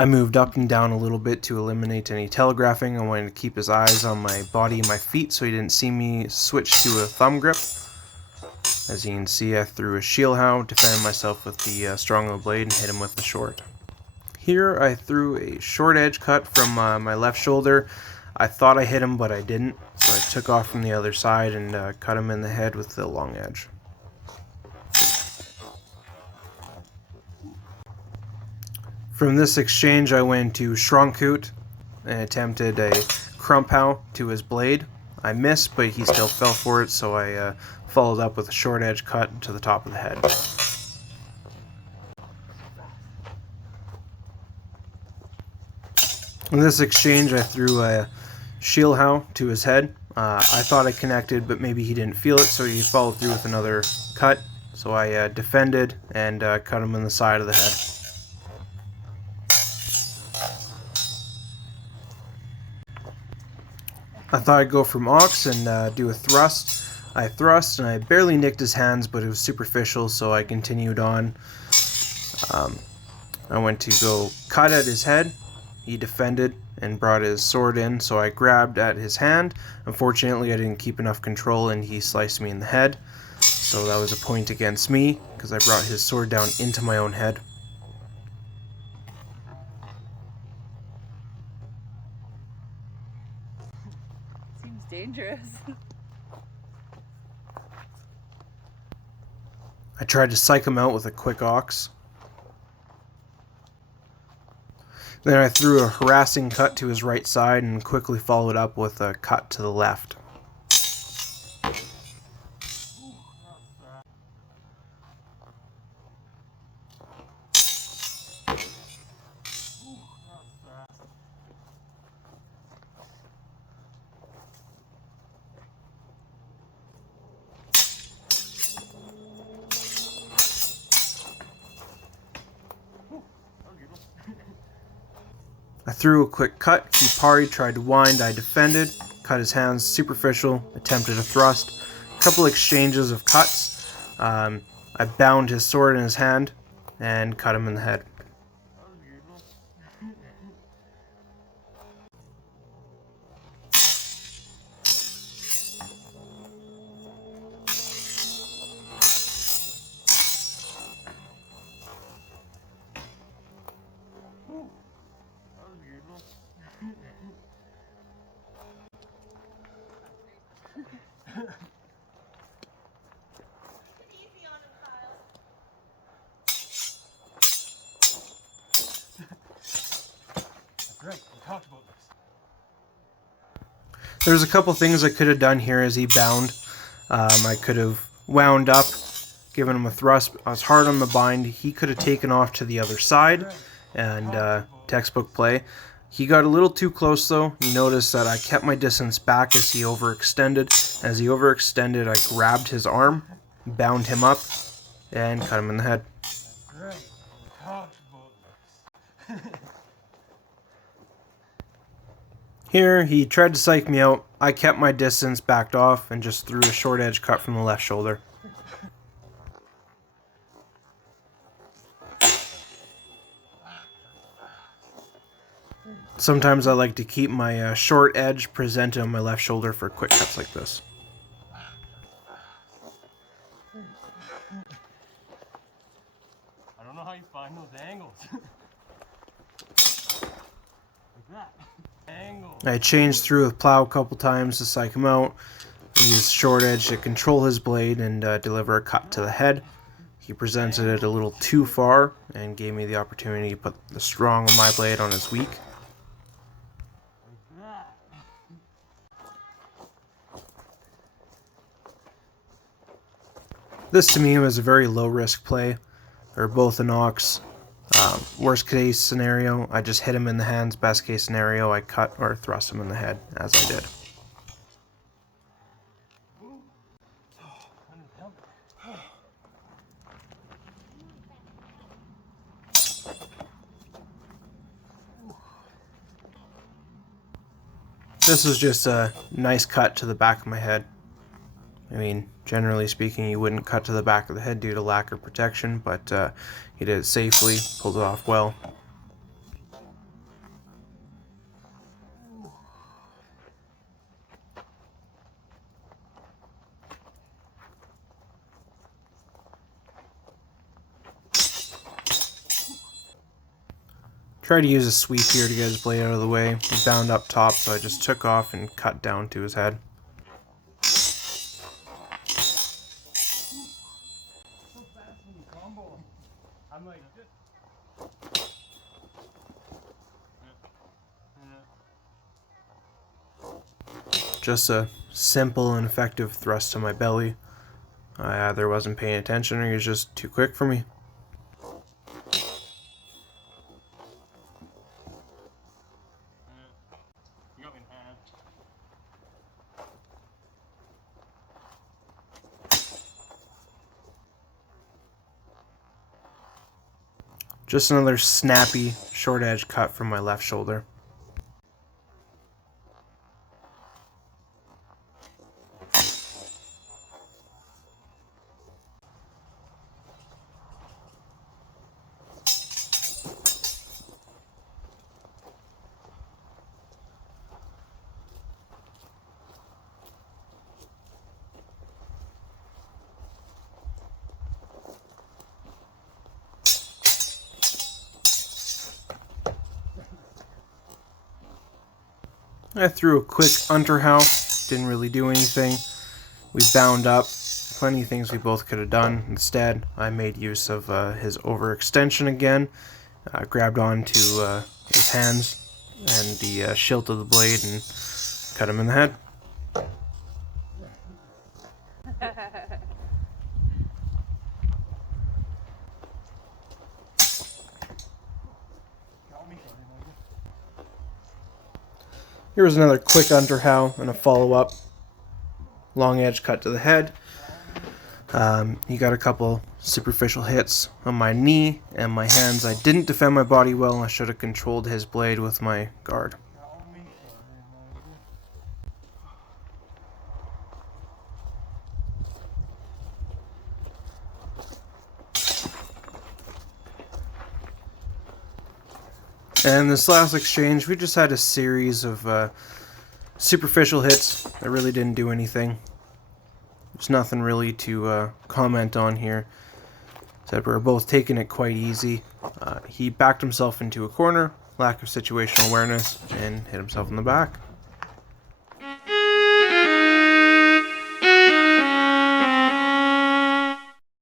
I moved up and down a little bit to eliminate any telegraphing. I wanted to keep his eyes on my body and my feet so he didn't see me switch to a thumb grip. As you can see, I threw a shield how, defended myself with the strong of the blade, and hit him with the short. Here I threw a short edge cut from my left shoulder. I thought I hit him, but I didn't, so I took off from the other side and cut him in the head with the long edge. From this exchange I went to Schrankhoot and attempted a Krumpau to his blade. I missed, but he still fell for it, so I followed up with a short edge cut to the top of the head. In this exchange I threw a shield how to his head. I thought I connected, but maybe he didn't feel it, so he followed through with another cut. So I defended and cut him in the side of the head. I thought I'd go from Ox and do a thrust. I thrust and I barely nicked his hands, but it was superficial, so I continued on. I went to go cut at his head. He defended and brought his sword in, so I grabbed at his hand. Unfortunately, I didn't keep enough control and he sliced me in the head. So that was a point against me, because I brought his sword down into my own head. Seems dangerous. I tried to psych him out with a quick Ox. Then I threw a harassing cut to his right side and quickly followed up with a cut to the left. I threw a quick cut, he parried, tried to wind, I defended, cut his hands superficial, attempted a thrust, a couple exchanges of cuts. I bound his sword in his hand and cut him in the head. Right, we talked about this. There's a couple things I could have done here as he bound. I could have wound up, given him a thrust. I was hard on the bind. He could have taken off to the other side and textbook play. He got a little too close though. You notice that I kept my distance back as he overextended. As he overextended, I grabbed his arm, bound him up, and cut him in the head. Right, we talked about this. Here, he tried to psych me out. I kept my distance, backed off, and just threw a short edge cut from the left shoulder. Sometimes I like to keep my short edge presented on my left shoulder for quick cuts like this. I don't know how you find those angles. Like that. I changed through with plow a couple times to psych him out. I used short edge to control his blade and deliver a cut to the head. He presented it a little too far and gave me the opportunity to put the strong of my blade on his weak. This to me was a very low risk play. They're both an Ox. Worst case scenario, I just hit him in the hands. Best case scenario, I cut or thrust him in the head, as I did. This is just a nice cut to the back of my head. I mean, generally speaking, you wouldn't cut to the back of the head due to lack of protection, but he did it safely, pulled it off well. Tried to use a sweep here to get his blade out of the way. He bound up top, so I just took off and cut down to his head. I'm like, Just a simple and effective thrust to my belly. I either wasn't paying attention or he was just too quick for me. you got me in hand. Just another snappy, short edge cut from my left shoulder. I threw a quick underhow, didn't really do anything. We bound up, plenty of things we both could have done. Instead, I made use of his overextension again, grabbed onto his hands and the shield of the blade and cut him in the head. Here was another quick underhow and a follow-up. Long edge cut to the head. He got a couple superficial hits on my knee and my hands. I didn't defend my body well. I should have controlled his blade with my guard. And this last exchange, we just had a series of superficial hits that really didn't do anything. There's nothing really to comment on here. Except we were both taking it quite easy. He backed himself into a corner, lack of situational awareness, and hit himself in the back.